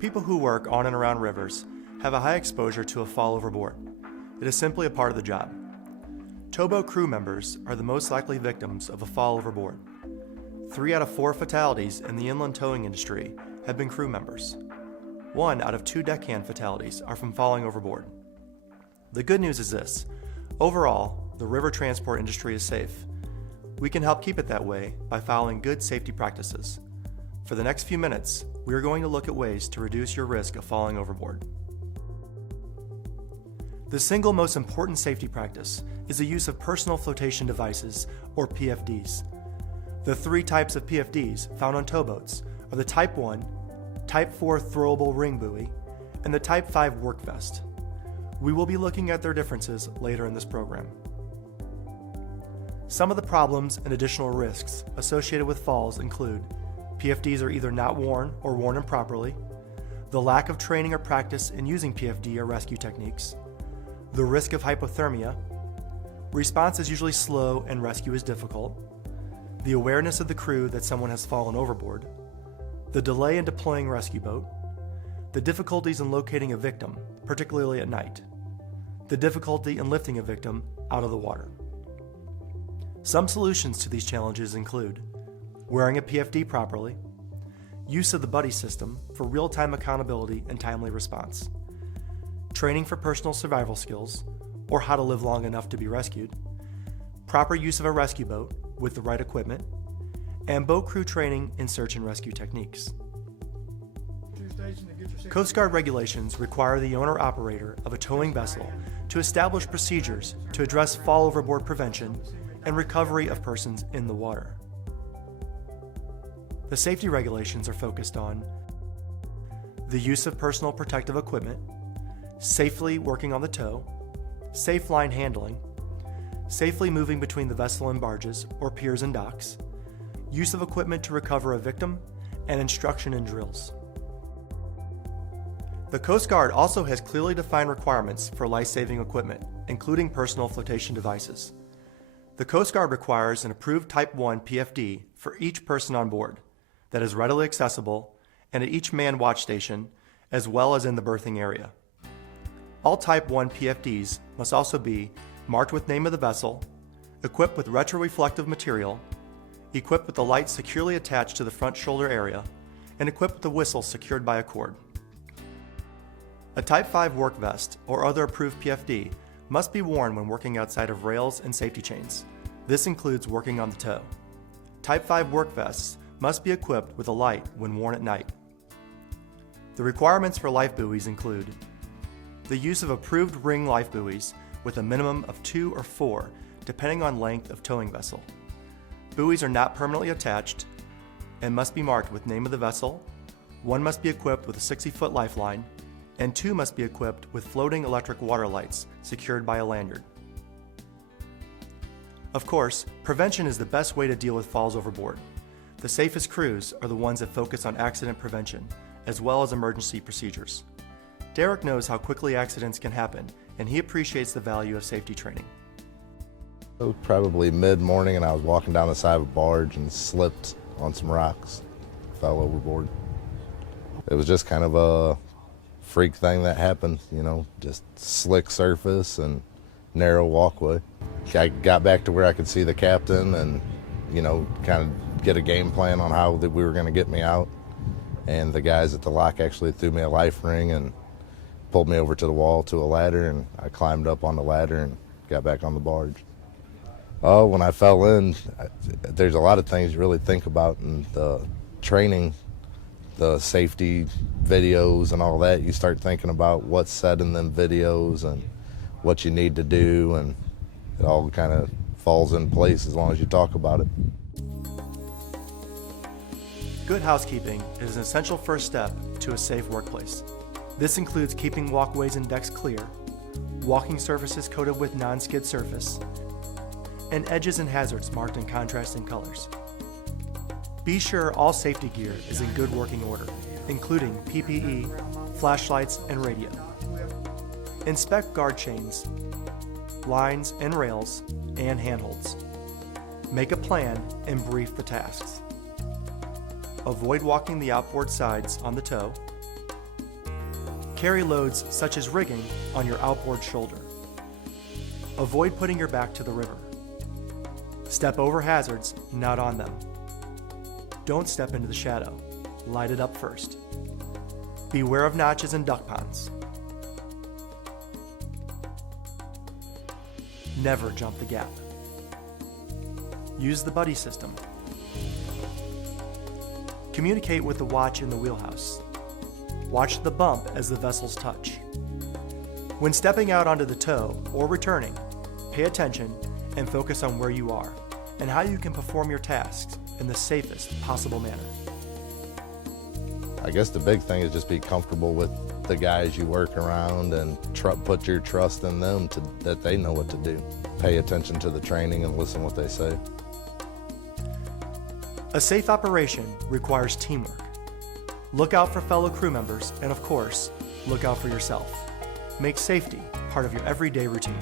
People who work on and around rivers have a high exposure to a fall overboard. It is simply a part of the job. Towboat crew members are the most likely victims of a fall overboard. 3 out of 4 fatalities in the inland towing industry have been crew members. 1 out of 2 deckhand fatalities are from falling overboard. The good news is this: overall, the river transport industry is safe. We can help keep it that way by following good safety practices. For the next few minutes, we are going to look at ways to reduce your risk of falling overboard. The single most important safety practice is the use of personal flotation devices, or PFDs. The 3 types of PFDs found on towboats are the Type 1, Type 4 throwable ring buoy, and the Type 5 work vest. We will be looking at their differences later in this program. Some of the problems and additional risks associated with falls include PFDs are either not worn or worn improperly, the lack of training or practice in using PFD or rescue techniques, the risk of hypothermia, response is usually slow and rescue is difficult, the awareness of the crew that someone has fallen overboard, the delay in deploying a rescue boat, the difficulties in locating a victim, particularly at night, the difficulty in lifting a victim out of the water. Some solutions to these challenges include wearing a PFD properly, use of the buddy system for real-time accountability and timely response, training for personal survival skills, or how to live long enough to be rescued, proper use of a rescue boat with the right equipment, and boat crew training in search and rescue techniques. Coast Guard regulations require the owner-operator of a towing vessel to establish procedures to address fall overboard prevention and recovery of persons in the water. The safety regulations are focused on the use of personal protective equipment, safely working on the tow, safe line handling, safely moving between the vessel and barges or piers and docks, use of equipment to recover a victim, and instruction in drills. The Coast Guard also has clearly defined requirements for life-saving equipment, including personal flotation devices. The Coast Guard requires an approved Type 1 PFD for each person on board that is readily accessible and at each manned watch station, as well as in the berthing area. All Type 1 PFDs must also be marked with name of the vessel, equipped with retroreflective material, equipped with the light securely attached to the front shoulder area, and equipped with a whistle secured by a cord. A Type 5 work vest or other approved PFD must be worn when working outside of rails and safety chains. This includes working on the tow. Type 5 work vests must be equipped with a light when worn at night. The requirements for life buoys include the use of approved ring life buoys with a minimum of 2 or 4, depending on length of towing vessel. Buoys are not permanently attached and must be marked with name of the vessel. 1 must be equipped with a 60-foot lifeline, and 2 must be equipped with floating electric water lights secured by a lanyard. Of course, prevention is the best way to deal with falls overboard. The safest crews are the ones that focus on accident prevention, as well as emergency procedures. Derek knows how quickly accidents can happen, and he appreciates the value of safety training. It was probably mid-morning, and I was walking down the side of a barge and slipped on some rocks, fell overboard. It was just kind of a freak thing that happened, you know, just slick surface and narrow walkway. I got back to where I could see the captain and, you know, kind of get a game plan on how we were going to get me out. And the guys at the lock actually threw me a life ring and pulled me over to the wall to a ladder, and I climbed up on the ladder and got back on the barge. Oh, when I fell in, there's a lot of things you really think about in the training, the safety videos and all that. You start thinking about what's said in them videos and what you need to do, and it all kind of falls in place as long as you talk about it. Good housekeeping is an essential first step to a safe workplace. This includes keeping walkways and decks clear, walking surfaces coated with non-skid surface, and edges and hazards marked in contrasting colors. Be sure all safety gear is in good working order, including PPE, flashlights, and radio. Inspect guard chains, lines and rails, and handholds. Make a plan and brief the tasks. Avoid walking the outboard sides on the tow. Carry loads such as rigging on your outboard shoulder. Avoid putting your back to the river. Step over hazards, not on them. Don't step into the shadow. Light it up first. Beware of notches and duck ponds. Never jump the gap. Use the buddy system. Communicate with the watch in the wheelhouse. Watch the bump as the vessels touch. When stepping out onto the tow or returning, pay attention and focus on where you are and how you can perform your tasks in the safest possible manner. I guess the big thing is just be comfortable with the guys you work around and put your trust in them that they know what to do. Pay attention to the training and listen what they say. A safe operation requires teamwork. Look out for fellow crew members and, of course, look out for yourself. Make safety part of your everyday routine.